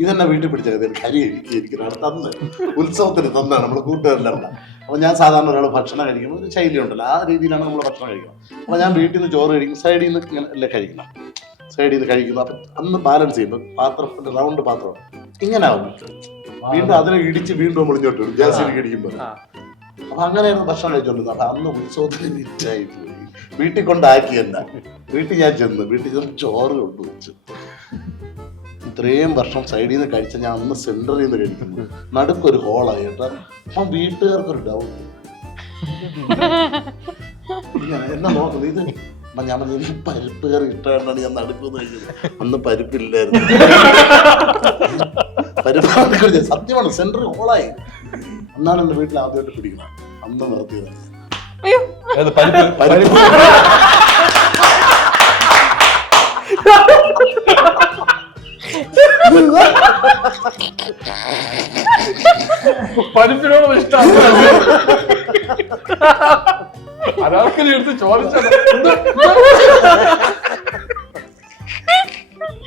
ഇതെന്നെ വീട്ടിൽ പിടിച്ച കരി എനിക്ക് തന്ന് ഉത്സവത്തിന് തന്നാണ് നമ്മൾ കൂട്ടുകാരെല്ലാം ഉണ്ട്. അപ്പോൾ ഞാൻ സാധാരണ ഒരാൾ ഭക്ഷണം കഴിക്കുമ്പോൾ ഒരു ശൈലി ഉണ്ടല്ലോ, ആ രീതിയിലാണ് നമ്മൾ ഭക്ഷണം കഴിക്കുന്നത്. അപ്പോൾ ഞാൻ വീട്ടിൽ നിന്ന് ചോറ് കഴിക്കും, സൈഡിൽ നിന്ന് ഇങ്ങനെ അല്ലേ കഴിക്കണം, സൈഡിൽ നിന്ന് കഴിക്കുന്നു. അപ്പം അന്ന് ബാലൻസ് ചെയ്യുമ്പോൾ പാത്രം റൗണ്ട് പാത്രം ഇങ്ങനെ ആവും, വീണ്ടും അതിനെ ഇടിച്ച് വീണ്ടും മുളിഞ്ഞോട്ട് വരും ഗ്യാസിലേക്ക് ഇടിക്കുമ്പോൾ. അപ്പൊ അങ്ങനെയായിരുന്നു ഭക്ഷണം കഴിച്ചോണ്ടിരുന്നത്. അപ്പൊ അന്ന് ഉത്സവത്തിന് വിറ്റായി പോയി. വീട്ടിൽ കൊണ്ടാക്കിയല്ല, വീട്ടിൽ ഞാൻ ചെന്ന് ചോറ് കൊണ്ടുവച്ചു. ഇത്രയും വർഷം സൈഡിൽ നിന്ന് കഴിച്ച ഞാൻ അന്ന് സെന്ററിൽ നിന്ന് കഴിക്കുന്നു, നടുക്കൊരു ഹോളായി കേട്ടോ. അപ്പം വീട്ടുകാർക്കൊരു ഡൗട്ട്, എന്നാ നോക്കുന്നത് ഇത്. ഞാൻ പറഞ്ഞു പരിപ്പ് കയറി ഇഷ്ടമായിട്ടാണ് ഞാൻ നടുക്കെന്ന് കഴിച്ചത്. അന്ന് പരിപ്പില്ലായിരുന്നു, പരിപ്പ് സത്യമാണ് സെന്ററിൽ ഹോളായി. അന്നാണ് എന്റെ വീട്ടിൽ ആദ്യമായിട്ട് പിടിക്കണം, അന്ന് നിർത്തിയത്. പരിപ്പിനോട് ഇഷ്ടമാണ്, അനാർക്കലി എടുത്ത് ചോദിച്ചത്